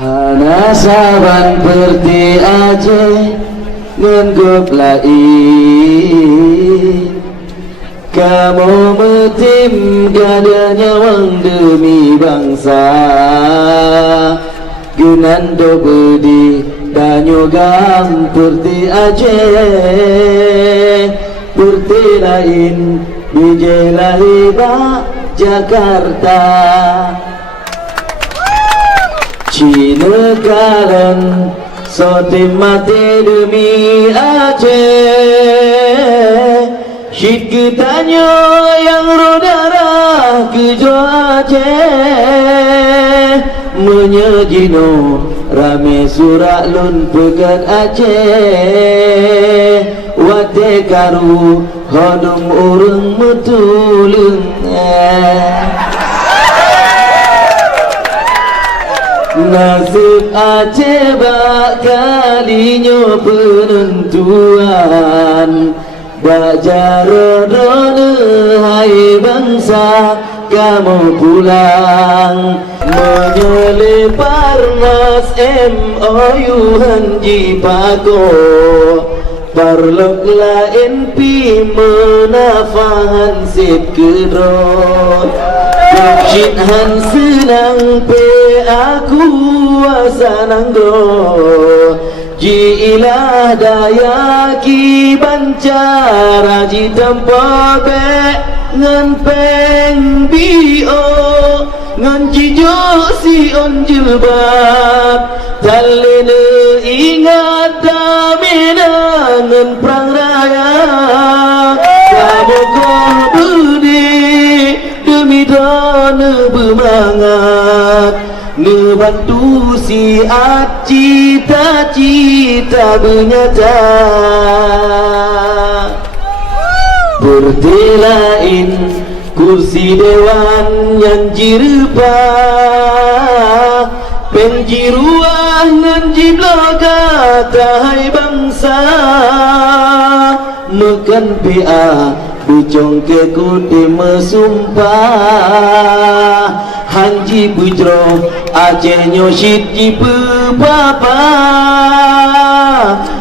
Hana saban perti Aceh ngenggop lain. Kamu metim gada nyawang demi bangsa. Genan do bedi danyo gam perti Aceh. Perti lain bijai lahiba Jakarta. Cina kalen sotim mati demi Aceh. Syid kitanya yang rodara kejo Aceh. Menyejino rame surak lun pegat Aceh. Wate karu hodung urung metulung. Nasib Aceh bak kalinya penentuan. Bak jarodone hai bangsa kamu pulang. Menyelepar mas MOU hanji pako. Parlok lain pi menafahan sip kedot. Syid han senang pe aku asanang do. Ji ilah daya ki bancara ji tempa be ngan peng bio ngan ji jo si on jilbab talene ingat damena ngan perang raya. Kamu kau budi demi dana bermangat ngebantu si cita-cita bernyata. Bertelain kursi dewan yang jirupa. Penjiruah nan jibloga tahai bangsa. Mekan PA bucong ke kude mesumpah. Hanji bujro Aceh nyosit ji pepapa.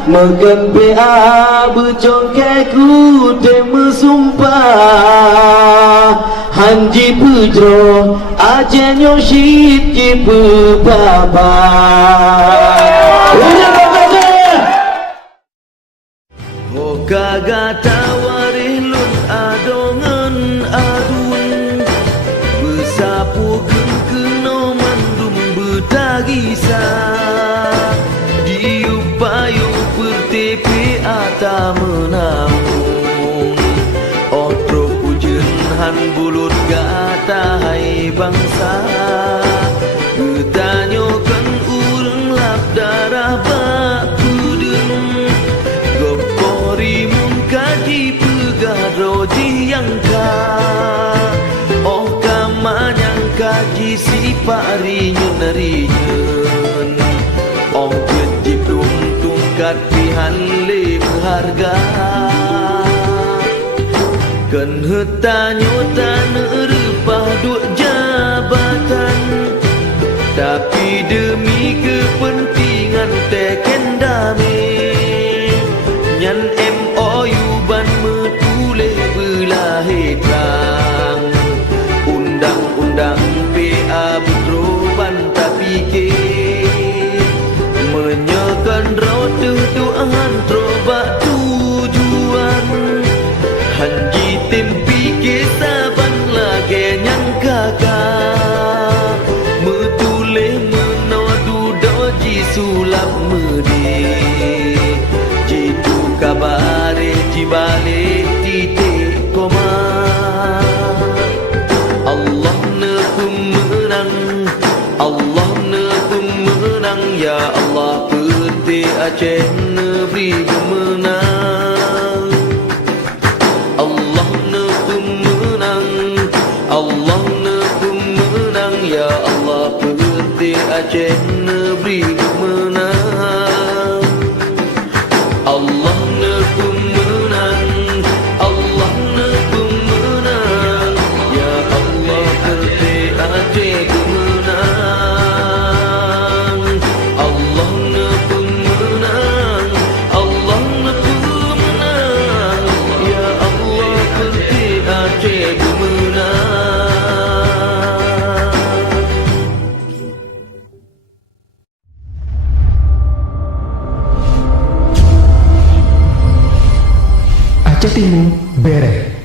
Mekan PA bucong ke kude mesumpah. Hanji bujro Aceh nyosit ji pepapa. Kagata warih lun adongan adun. Besapu keno mandum betagisa. Diupayu pertepi ata menamung. Otro pujen han bulut gata hai bangsa. Getanyokan urang lap darah bak pudun. Rimun kaji pegaro jiyangka. Oh kamanyang kaji si parinyun. Oh kejip tungkat pihan lep harga. Ken hetanyo tan repah duk jabatan. Tapi demi kepentingan teken damai. Nyan MOU ban metuleh belahe terang. Undang-undang PA betroban tapi ke. Menyekan roda doahan trobak tujuan. Hanji tempi ke saban lagi nyan kakak. Metuleh menodu doji sulap medi. Kabare jibale titik koma. Allah ne pemenang, Allah ne pemenang. Ya Allah peti Aceh negeri pemenang. Allah ne pemenang, Allah ne pemenang. Ya Allah peti Aceh negeri pemenang. Allah ne pemenang, Allah ne pemenang. Ya Allah peti Aceh pemenang. ಆಚೆ ಟೀಮು ಬೇರೆ.